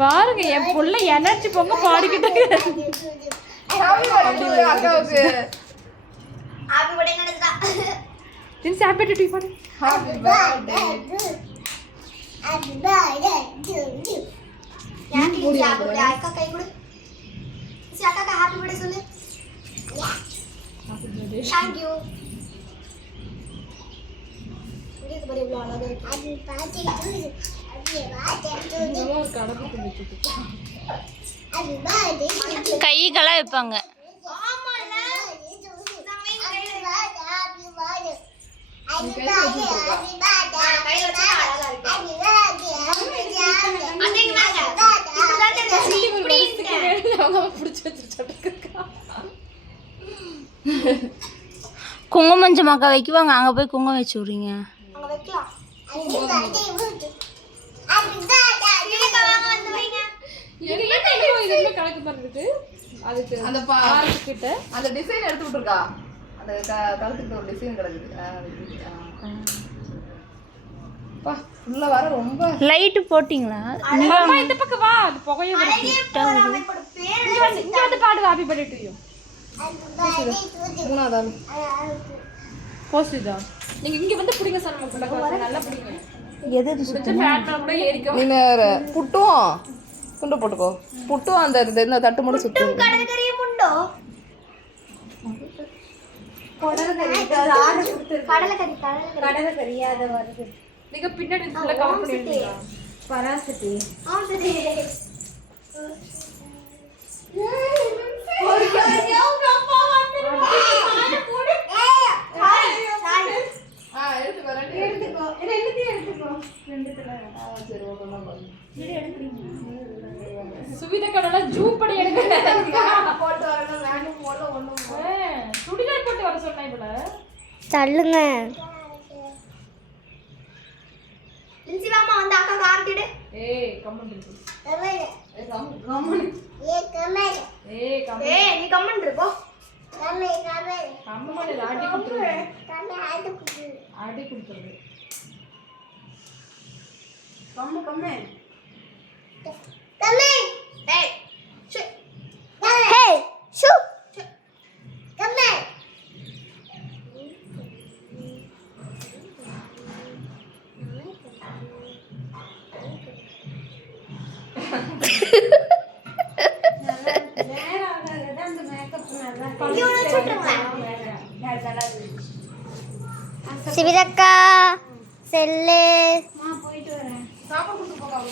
பாருங்க என் புள்ள எனர்ஜி பொங்க பாடிக்கிட்டு கைகளாக வைப்பாங்க. குங்குமஞ்சமாக்கா வைக்குவாங்க, அங்கே போய் குங்குமம் வச்சு விட்றீங்க. அந்த டிசைன் எடுத்து விட்டுருக்கா, அந்த கழுத்துக்கு ஒரு டிசைன் கிடக்குது. உள்ள வர ரொம்ப லைட்டு போட்டிங்களா? இந்த பக்கம் வா, அது புகைய வந்து பாடு. Happy birthday to you. மூணாவது போஸ்டா நீங்க இங்க வந்து புடிங்க சார், நமக்கு நல்லா புடிங்க. எது புடிச்ச ஃபேட்ல கூட ஏறிக்க. நீ புட்டும் துண்டு போட்டுக்கோ. புட்டும் அந்த இந்த தட்டு மட்டும் சுத்து. கடலைக்கறி முண்டோ கடலைக்கறி அத வருது. நீங்க பின்னாடி ஃபுல்லா கவர் பண்ணிடுங்க. பராசதி ஒரு யோக அப்பா வந்து போடு. எடுத்துக்கோ, எடுத்துக்கோ. ரெண்டுத்துல சரி ஓகே பாரு. வீடியோ எடுக்கறீங்க. சுவிதா கடல ஜூ படி எடுங்க. போட்டு வரணும், நானும் போட ஒண்ணும். சுடிதார் போட்டு வர சொன்னா இவள. தள்ளுங்க. லின்சி மாமா வந்து அக்கா கார்த்திடு. ஏய் கம்மன் இருக்கு. கம்மன். ஏய் நீ கம்மன் இரு போ. கம்மன் ஆடி குடுத்துரு. ஆடி குடுத்துரு. கம்மு. ஏய் ஷூ. ஹே ஷூ. சிவிதக்கா செல்லு. சாப்பாடு கொடுத்து போகாது.